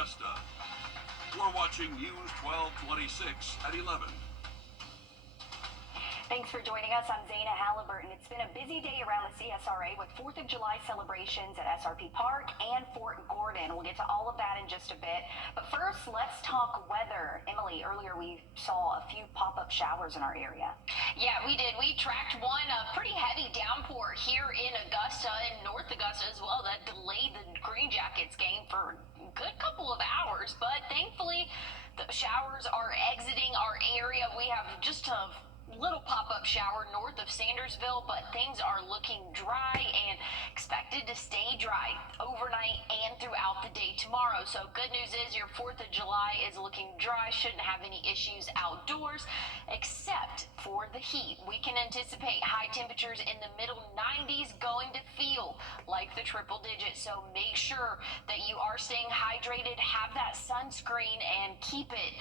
Augusta. You're watching News 1226 at 11. Thanks for joining us. I'm Zana Halliburton. It's been a busy day around the CSRA with 4th of July celebrations at SRP Park and Fort Gordon. We'll get to all of that in just a bit. But first, let's talk weather. Emily, earlier we saw a few pop-up showers in our area. Yeah, we did. We tracked one pretty heavy downpour here in Augusta and North Augusta as well that delayed the Green Jackets game for a good couple of hours. But thankfully, the showers are exiting our area. We have just a little pop-up shower north of Sandersville, but things are looking dry and expected to stay dry overnight and throughout the day tomorrow. So good news is your 4th of July is looking dry, shouldn't have any issues outdoors except for the heat. We can anticipate high temperatures in the middle 90s, going to feel like the triple digits. So make sure that you are staying hydrated, have that sunscreen, and keep it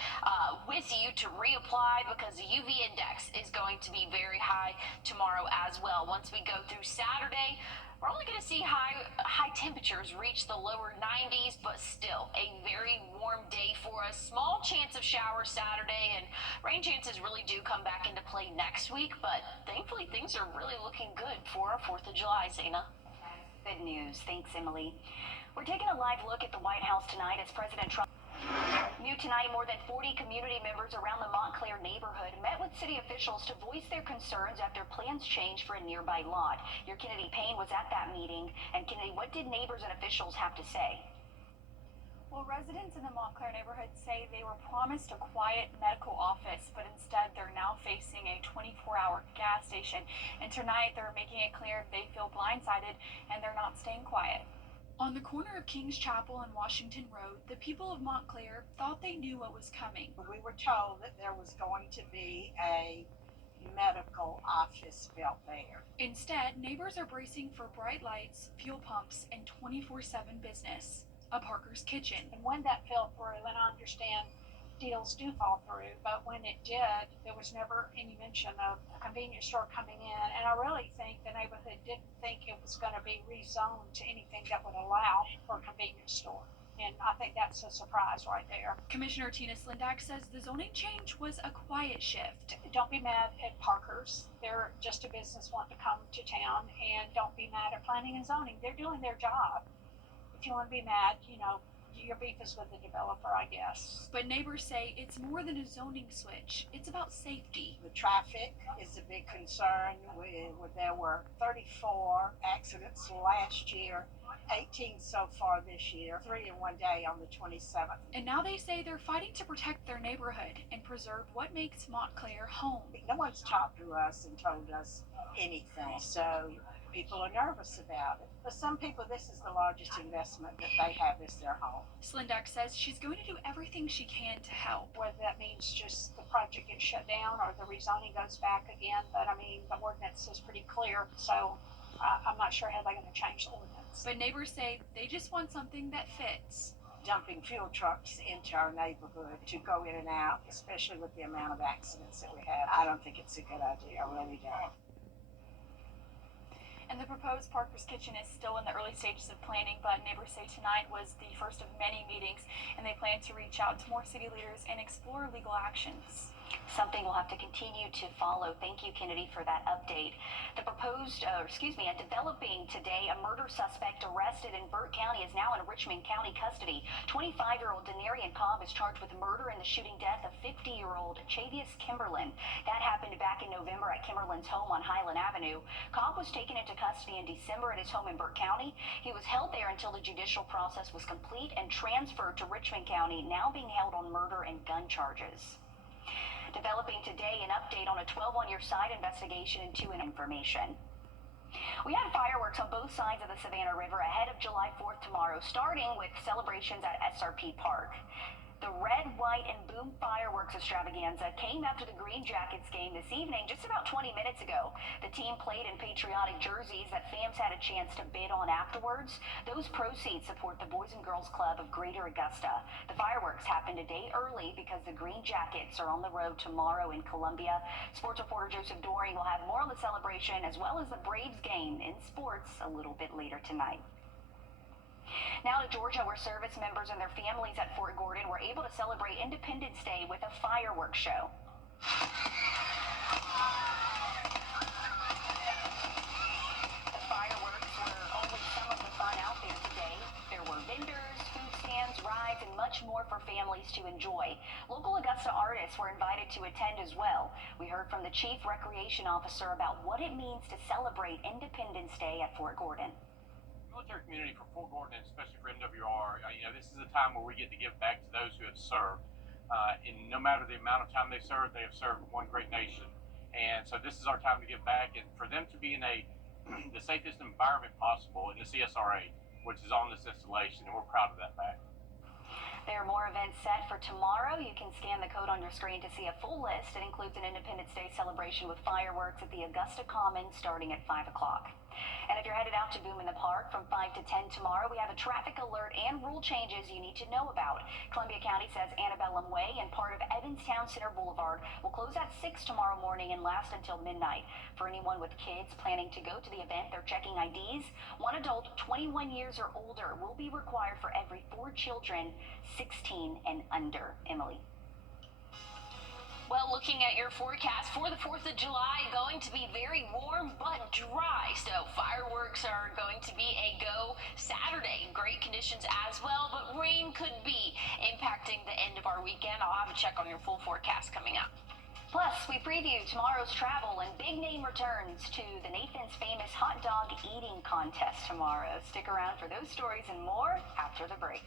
with you to reapply because the UV index is going to be very high tomorrow as well. Once we go through Saturday, we're only going to see high temperatures reach the lower 90s, but still a very warm day for us. Small chance of showers Saturday, and rain chances really do come back into play next week, but thankfully things are really looking good for our 4th of July, Zana. Good news. Thanks, Emily. We're taking a live look at the White House tonight as President Trump. New tonight, more than 40 community members around the Montclair neighborhood met with city officials to voice their concerns after plans changed for a nearby lot. Your Kennedy Payne was at that meeting. And Kennedy, what did neighbors and officials have to say? Well, residents in the Montclair neighborhood say they were promised a quiet medical office, but instead they're now facing a 24-hour gas station. And tonight they're making it clear they feel blindsided and they're not staying quiet. On the corner of King's Chapel and Washington Road, the people of Montclair thought they knew what was coming. We were told that there was going to be a medical office built there. Instead, neighbors are bracing for bright lights, fuel pumps, and 24/7 business. A Parker's Kitchen. And when that fell through, and I understand deals do fall through, but when it did, there was never any mention of a convenience store coming in. And I really think the neighborhood didn't think it was going to be rezoned to anything that would allow for a convenience store. And I think that's a surprise right there. Commissioner Tina Slindak says the zoning change was a quiet shift. Don't be mad at Parker's. They're just a business wanting to come to town, and don't be mad at planning and zoning. They're doing their job. If you want to be mad, your beef is with the developer, I guess. But neighbors say it's more than a zoning switch. It's about safety. The traffic is a big concern. There were 34 accidents last year, 18 so far this year, 3 in one day on the 27th. And now they say they're fighting to protect their neighborhood and preserve what makes Montclair home. No one's talked to us and told us anything, so people are nervous about it. For some people, this is the largest investment that they have is their home. Slindak says she's going to do everything she can to help. Whether that means just the project gets shut down or the rezoning goes back again, but I mean, the ordinance is pretty clear, so I'm not sure how they're going to change the ordinance. But neighbors say they just want something that fits. Dumping fuel trucks into our neighborhood to go in and out, especially with the amount of accidents that we have, I don't think it's a good idea. I really don't. And the proposed Parker's Kitchen is still in the early stages of planning, but neighbors say tonight was the first of many meetings, and they plan to reach out to more city leaders and explore legal actions. Something we'll have to continue to follow. Thank you, Kennedy, for that update. The developing today, a murder suspect arrested in Burt County is now in Richmond County custody. 25-year-old Denarian Cobb is charged with murder in the shooting death of 50-year-old Chavius Kimberlin. That happened back in November at Kimberlin's home on Highland Avenue. Cobb was taken into custody in December at his home in Burt County. He was held there until the judicial process was complete and transferred to Richmond County, now being held on murder and gun charges. Developing today, an update on a 12-on-year side investigation into information. We had fireworks on both sides of the Savannah River ahead of July 4th tomorrow, starting with celebrations at SRP Park. The red, white, and boom fireworks extravaganza came after the Green Jackets game this evening, just about 20 minutes ago. The team played in patriotic jerseys that fans had a chance to bid on afterwards. Those proceeds support the Boys and Girls Club of Greater Augusta. The fireworks happened a day early because the Green Jackets are on the road tomorrow in Columbia. Sports reporter Joseph Doring will have more on the celebration as well as the Braves game in sports a little bit later tonight. Now to Georgia, where service members and their families at Fort Gordon were able to celebrate Independence Day with a fireworks show. The fireworks were only some of the fun out there today. There were vendors, food stands, rides, and much more for families to enjoy. Local Augusta artists were invited to attend as well. We heard from the Chief Recreation Officer about what it means to celebrate Independence Day at Fort Gordon. Military community for Fort Gordon, and especially for MWR, this is a time where we get to give back to those who have served. And no matter the amount of time they have served one great nation. And so this is our time to give back, and for them to be in the safest environment possible in the CSRA, which is on this installation, and we're proud of that fact. There are more events set for tomorrow. You can scan the code on your screen to see a full list. It includes an Independence Day celebration with fireworks at the Augusta Commons starting at 5 o'clock. And if you're headed out to Boom in the Park from 5 to 10 tomorrow, we have a traffic alert and rule changes you need to know about. Columbia County says Antebellum Way and part of Evanstown Center Boulevard will close at 6 tomorrow morning and last until midnight. For anyone with kids planning to go to the event, they're checking IDs. One adult 21 years or older will be required for every 4 children 16 and under. Emily. Well, looking at your forecast for the 4th of July, going to be very warm but dry. So fireworks are going to be a go Saturday. Great conditions as well, but rain could be impacting the end of our weekend. I'll have a check on your full forecast coming up. Plus, we preview tomorrow's travel and big name returns to the Nathan's famous hot dog eating contest tomorrow. Stick around for those stories and more after the break.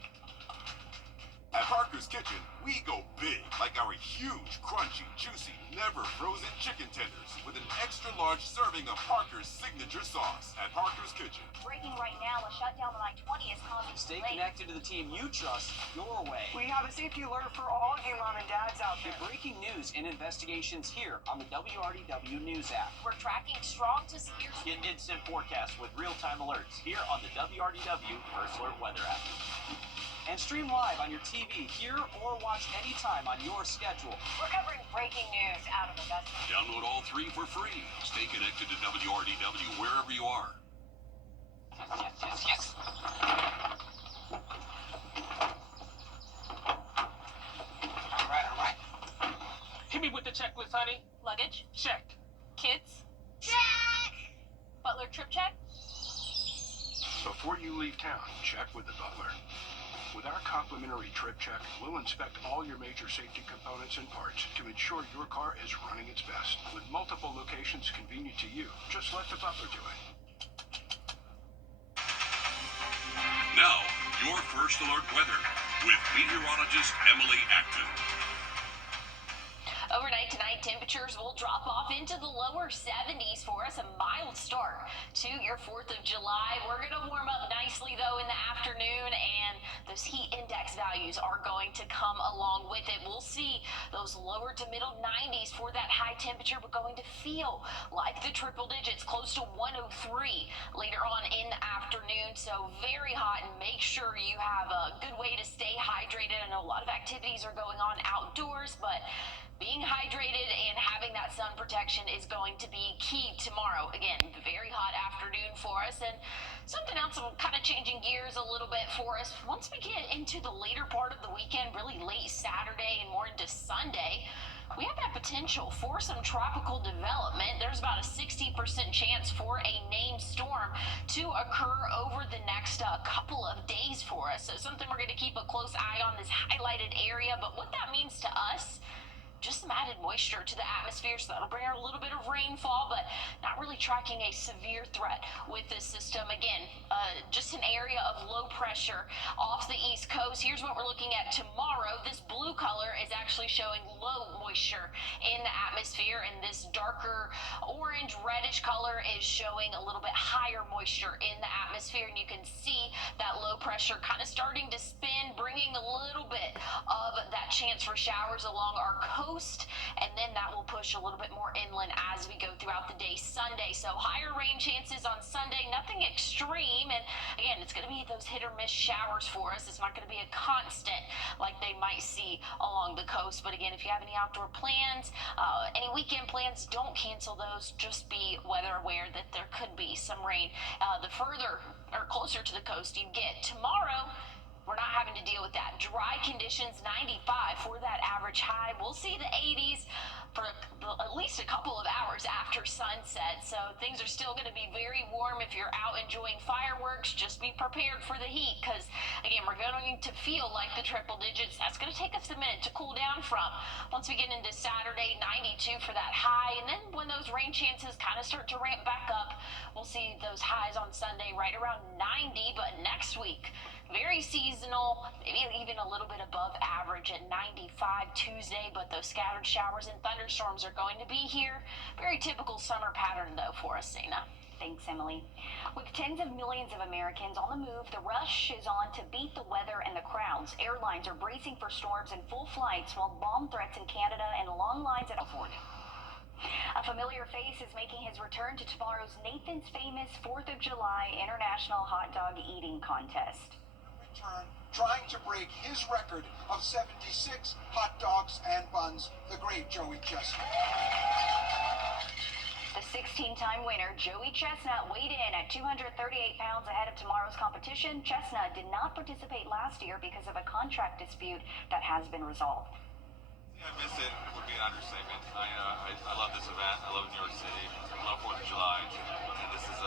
At Parker's Kitchen, we go big, like our huge, crunchy, juicy, never frozen chicken tenders with an extra large serving of Parker's signature sauce. At Parker's Kitchen. Breaking right now, a shutdown on I-20 is causing Stay delays. connected to the team you trust your way. We have a safety alert for all you mom and dads out there. Get breaking news and investigations here on the WRDW News app. We're tracking strong to severe. Get instant forecasts with real-time alerts here on the WRDW First Alert Weather app. And stream live on your TV, here or watch anytime on your schedule. We're covering breaking news out of Augusta. Download all 3 for free. Stay connected to WRDW wherever you are. Yes. All right. Hit me with the checklist, honey. Luggage? Check. Kids? Check! Butler trip check? Before you leave town, check with the butler. With our complimentary trip check, we'll inspect all your major safety components and parts to ensure your car is running its best. With multiple locations convenient to you, just let the butler do it. Now, your First Alert weather with meteorologist Emily Acton. Overnight tonight, temperatures will drop off into the lower 70s for us. A mild start to your 4th of July. We're going to warm up nicely, though, in the afternoon, and those heat index values are going to come along with it. We'll see those lower to middle 90s for that high temperature. We're going to feel like the triple digits, close to 103 later on in the afternoon. So very hot, and make sure you have a good way to stay hydrated. I know a lot of activities are going on outdoors, but being hydrated and having that sun protection is going to be key tomorrow. Again, very hot afternoon for us. And something else, I'm kind of changing gears a little bit for us. Once we get into the later part of the weekend, really late Saturday and more into Sunday, we have that potential for some tropical development. There's about a 60% chance for a named storm to occur over the next couple of days for us. So something we're going to keep a close eye on, this highlighted area. But what that means to us, just some added moisture to the atmosphere, so that'll bring a little bit of rainfall, but not really tracking a severe threat with this system. Again, just an area of low pressure off the East Coast. Here's what we're looking at tomorrow. This blue color is actually showing low moisture in the atmosphere, and this darker orange reddish color is showing a little bit higher moisture in the atmosphere, and you can see that low pressure kind of starting to spin, bringing a little bit of that chance for showers along our coast. And then that will push a little bit more inland as we go throughout the day Sunday. So higher rain chances on Sunday, nothing extreme. And again, it's going to be those hit or miss showers for us. It's not going to be a constant like they might see along the coast. But again, if you have any outdoor plans, any weekend plans, don't cancel those. Just be weather aware that there could be some rain. The further or closer to the coast you get tomorrow, we're not having to deal with that. Dry conditions, 95 for that average high. We'll see the 80s for at least a couple of hours after sunset. So things are still going to be very warm. If you're out enjoying fireworks, just be prepared for the heat because, again, we're going to feel like the triple digits. That's going to take us a minute to cool down from. Once we get into Saturday, 92 for that high. And then when those rain chances kind of start to ramp back up, we'll see those highs on Sunday right around 90. But next week, very seasonal, maybe even a little bit above average at 95 Tuesday, but those scattered showers and thunderstorms are going to be here. Very typical summer pattern, though, for us, Sana. Thanks, Emily. With tens of millions of Americans on the move, the rush is on to beat the weather and the crowds. Airlines are bracing for storms and full flights, while bomb threats in Canada and long lines in California. A familiar face is making his return to tomorrow's Nathan's famous 4th of July International Hot Dog Eating Contest. Trying to break his record of 76 hot dogs and buns, the great Joey Chestnut. The 16-time winner, Joey Chestnut, weighed in at 238 pounds ahead of tomorrow's competition. Chestnut did not participate last year because of a contract dispute that has been resolved. I miss it would be an understatement. I love this event. I love New York City. I love 4th of July. And this is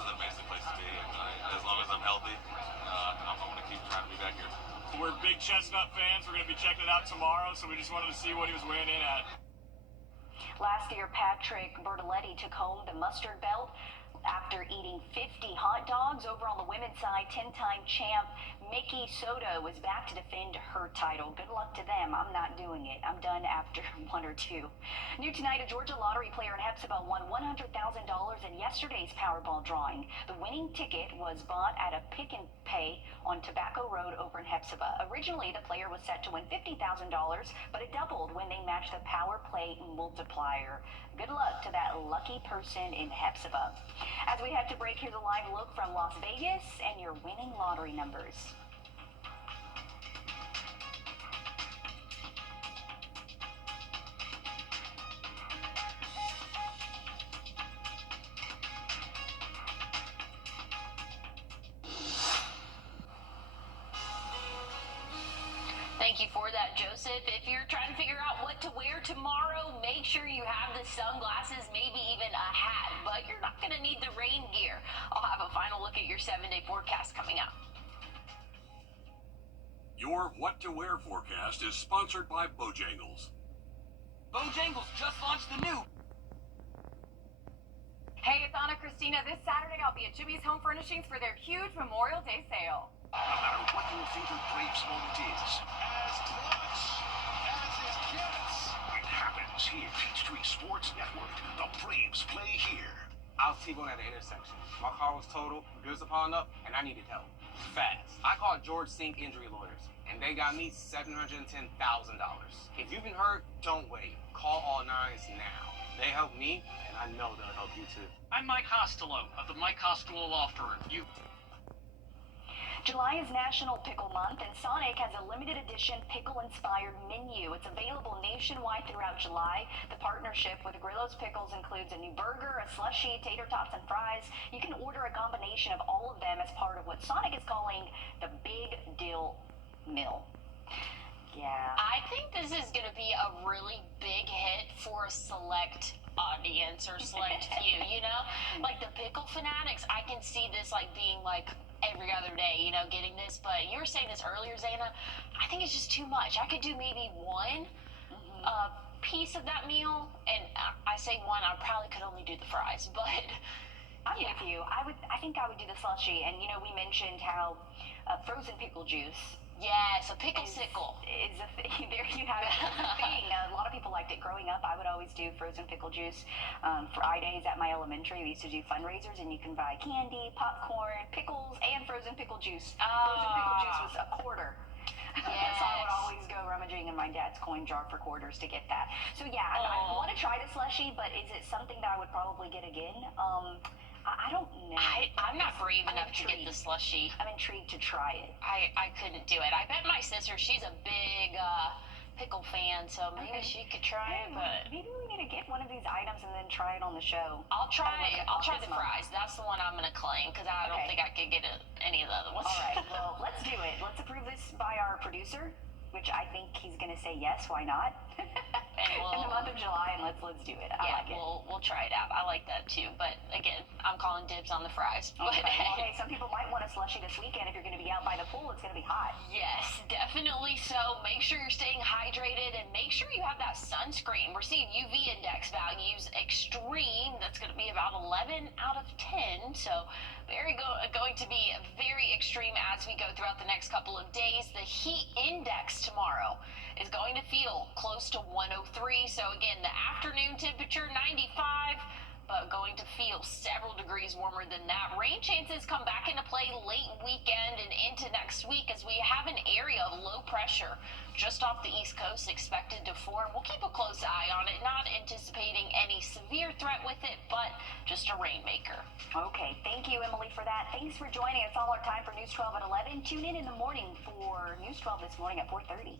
an amazing place to be. And as long as I'm healthy, I'm going to keep trying to be back here. We're big Chestnut fans. We're going to be checking it out tomorrow, so we just wanted to see what he was weighing in at. Last year, Patrick Wrdw took home the mustard belt after eating 50 hot dogs. Over on the women's side, 10-time champ Mickey Soto was back to defend her title. Good luck to them. I'm not doing it. I'm done after one or two. New tonight, a Georgia lottery player in Hepzibah won $100,000 in yesterday's Powerball drawing. The winning ticket was bought at a pick and pay on Tobacco Road over in Hepzibah. Originally, the player was set to win $50,000, but it doubled when they matched the Power Play multiplier. Good luck to that lucky person in Hepzibah. As we head to break, here's a live look from Las Vegas and your winning lottery numbers. Thank you for that, Joseph. If you're trying to figure out what to wear tomorrow, make sure you have the sunglasses, maybe even a hat, but you're not going to need the rain gear. I'll have a final look at your 7-day forecast coming up. Your What to Wear forecast is sponsored by Bojangles. Bojangles just launched the new. Hey, it's Anna Christina. This Saturday, I'll be at Jimmy's Home Furnishings for their huge Memorial Day sale. No matter what your favorite Braves moment is, As clutch as it gets. it happens here. Peachtree Sports Network. The Braves play here. I was T-boned at the intersection. My car was totaled, goods were piled up, and I needed help. Fast. I called George Sink Injury Lawyers, and they got me $710,000. If you've been hurt, don't wait. Call all nines now. They helped me, and I know they'll help you too. I'm Mike Costello of the Mike Costello Law Firm. July is National Pickle Month, and Sonic has a limited edition pickle-inspired menu. It's available nationwide throughout July. The partnership with Grillo's Pickles includes a new burger, a slushie, tater tots, and fries. You can order a combination of all of them as part of what Sonic is calling the Big Deal Meal. Yeah. I think this is going to be a really big hit for a select audience or select few, you know? Like the pickle fanatics, I can see this like being like every other day, you know, getting this. But you were saying this earlier, Zana. I think it's just too much. I could do maybe one piece of that meal, and I say one, I probably could only do the fries, but I'm with you. I think I would do the slushie, and you know, we mentioned how frozen pickle juice. Yes, a pickle sickle. Is a thing. There you have it. It's a thing. A lot of people liked it growing up. I would always do frozen pickle juice. Fridays at my elementary, we used to do fundraisers, and you can buy candy, popcorn, pickles, and frozen pickle juice. Frozen pickle juice was a quarter. Yes. So I would always go rummaging in my dad's coin jar for quarters to get that. So yeah, I want to try the slushie, but is it something that I would probably get again? I don't know. I I'm not brave enough to get the slushy. I'm intrigued to try it. I couldn't do it. I bet my sister, she's a big pickle fan, so maybe she could try it, but maybe we need to get one of these items and then try it on the show. I'll try the fries. That's the one I'm gonna claim because I don't think I could get any of the other ones. All right, well, let's do it. Let's approve this by our producer, which I think he's gonna say yes. Why not? And in the month of July, and let's do it. I like it. We'll try it out. I like that too. But again, I'm calling dibs on the fries. Okay. Okay, some people might want a slushie this weekend. If you're going to be out by the pool, it's going to be hot. Yes, definitely so. Make sure you're staying hydrated and make sure you have that sunscreen. We're seeing UV index values extreme. That's going to be about 11 out of 10. So going to be very extreme as we go throughout the next couple of days. The heat index tomorrow is going to feel close to 103. So again, the afternoon temperature 95, but going to feel several degrees warmer than that. Rain chances come back into play late weekend and into next week as we have an area of low pressure just off the East Coast expected to form. We'll keep a close eye on it, not anticipating any severe threat with it, but just a rainmaker. Okay, thank you, Emily, for that. Thanks for joining us. All our time for News 12 at 11. Tune in the morning for News 12 this morning at 4:30.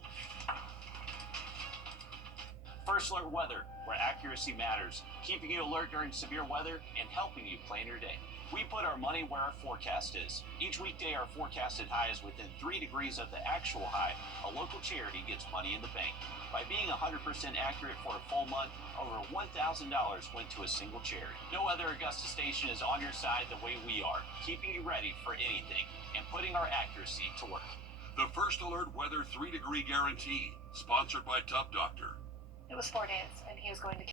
First Alert Weather, where accuracy matters, keeping you alert during severe weather and helping you plan your day. We put our money where our forecast is. Each weekday, our forecasted high is within 3 degrees of the actual high. A local charity gets money in the bank. By being 100% accurate for a full month, over $1,000 went to a single charity. No other Augusta station is on your side the way we are, keeping you ready for anything and putting our accuracy to work. The First Alert Weather 3-degree guarantee, sponsored by Tub Doctor. It was 4 days, and he was going to